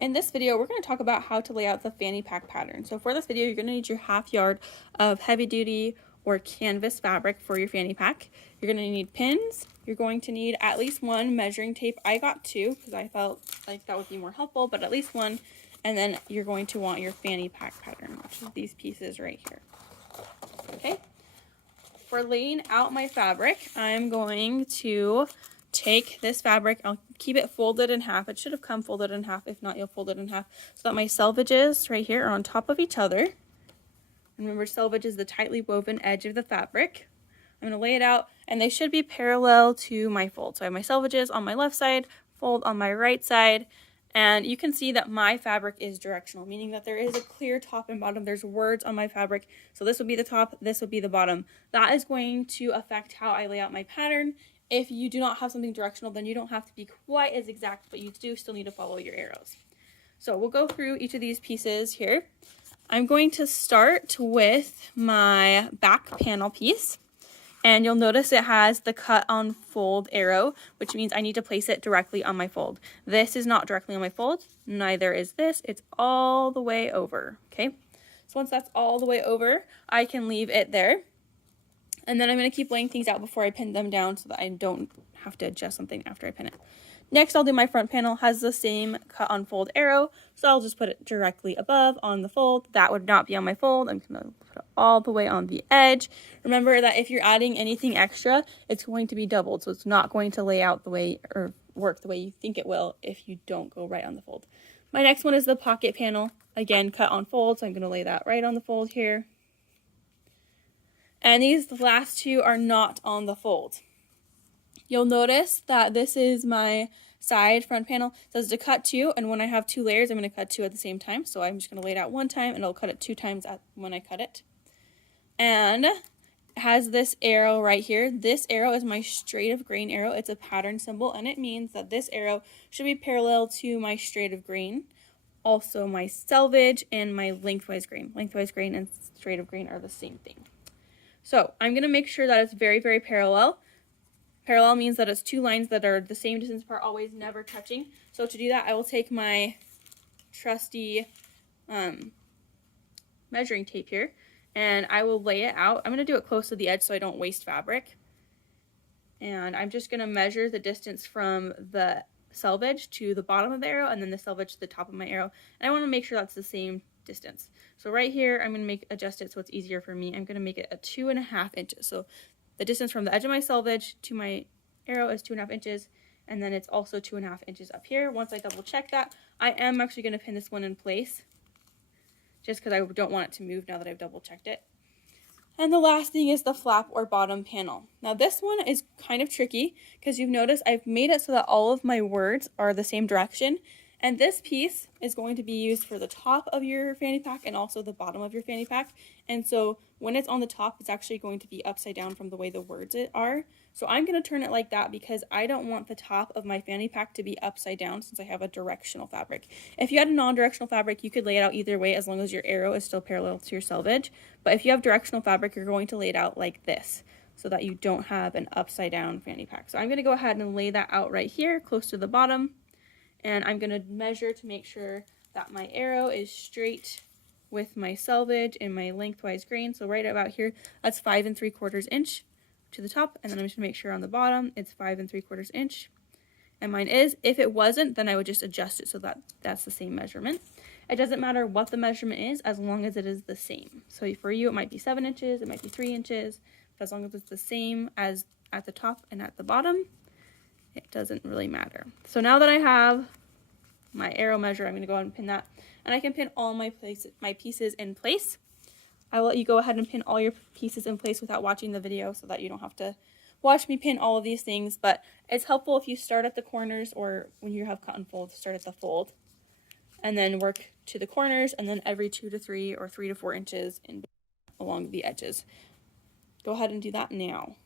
In this video, we're going to talk about how to lay out the fanny pack pattern. So for this video, you're going to need your half yard of heavy duty or canvas fabric for your fanny pack. You're going to need pins. You're going to need at least one measuring tape. I got two because I felt like that would be more helpful, but at least one. And then you're going to want your fanny pack pattern, which is these pieces right here. Okay. For laying out my fabric, I'm going to take this fabric, I'll keep it folded in half. It should have come folded in half. If not, you'll fold it in half so that my selvages right here are on top of each other. And remember, selvage is the tightly woven edge of the fabric. I'm going to lay it out, and they should be parallel to my fold. So I have my selvages on my left side, fold on my right side, and you can see that my fabric is directional, meaning that there is a clear top and bottom. There's words on my fabric. So this will be the top, this will be the bottom. That is going to affect how I lay out my pattern. If you do not have something directional, then you don't have to be quite as exact, but you do still need to follow your arrows. So we'll go through each of these pieces here. I'm going to start with my back panel piece, and you'll notice it has the cut on fold arrow, which means I need to place it directly on my fold. This is not directly on my fold, neither is this. It's all the way over, okay? So once that's all the way over, I can leave it there. And then I'm going to keep laying things out before I pin them down so that I don't have to adjust something after I pin it. Next, I'll do my front panel. Has the same cut on fold arrow, so I'll just put it directly above on the fold. That would not be on my fold. I'm going to put it all the way on the edge. Remember that if you're adding anything extra, it's going to be doubled, so it's not going to lay out the way or work the way you think it will if you don't go right on the fold. My next one is the pocket panel. Again, cut on fold, so I'm going to lay that right on the fold here. And these last two are not on the fold. You'll notice that this is my side front panel. It says to cut two, and when I have two layers, I'm going to cut two at the same time. So I'm just going to lay it out one time, and I'll cut it two times when I cut it. And it has this arrow right here. This arrow is my straight of grain arrow. It's a pattern symbol, and it means that this arrow should be parallel to my straight of grain. Also my selvage and my lengthwise grain. Lengthwise grain and straight of grain are the same thing. So I'm going to make sure that it's very, very parallel. Parallel means that it's two lines that are the same distance apart, always never touching. So to do that, I will take my trusty measuring tape here, and I will lay it out. I'm going to do it close to the edge so I don't waste fabric. And I'm just going to measure the distance from the selvage to the bottom of the arrow, and then the selvage to the top of my arrow. And I want to make sure that's the same distance. So right here, I'm going to adjust it so it's easier for me. I'm going to make it a 2.5 inches. So the distance from the edge of my selvage to my arrow is 2.5 inches, and then it's also 2.5 inches up here. Once I double check that, I am actually going to pin this one in place just because I don't want it to move now that I've double checked it. And the last thing is the flap or bottom panel. Now this one is kind of tricky because you've noticed I've made it so that all of my words are the same direction. And this piece is going to be used for the top of your fanny pack and also the bottom of your fanny pack. And so when it's on the top, it's actually going to be upside down from the way the words are. So I'm going to turn it like that because I don't want the top of my fanny pack to be upside down since I have a directional fabric. If you had a non-directional fabric, you could lay it out either way as long as your arrow is still parallel to your selvage. But if you have directional fabric, you're going to lay it out like this so that you don't have an upside down fanny pack. So I'm going to go ahead and lay that out right here close to the bottom. And I'm going to measure to make sure that my arrow is straight with my selvage and my lengthwise grain. So right about here, that's 5 3/4 inch to the top. And then I'm just going to make sure on the bottom, it's 5 3/4 inch. And mine is. If it wasn't, then I would just adjust it so that that's the same measurement. It doesn't matter what the measurement is as long as it is the same. So for you, it might be 7 inches, it might be 3 inches. But as long as it's the same as at the top and at the bottom, it doesn't really matter. So now that I have my arrow measure, I'm going to go ahead and pin that. And I can pin all my pieces in place. I will let you go ahead and pin all your pieces in place without watching the video so that you don't have to watch me pin all of these things. But it's helpful if you start at the corners, or when you have cut and fold, start at the fold. And then work to the corners, and then every 2 to 3 or 3 to 4 inches along the edges. Go ahead and do that now.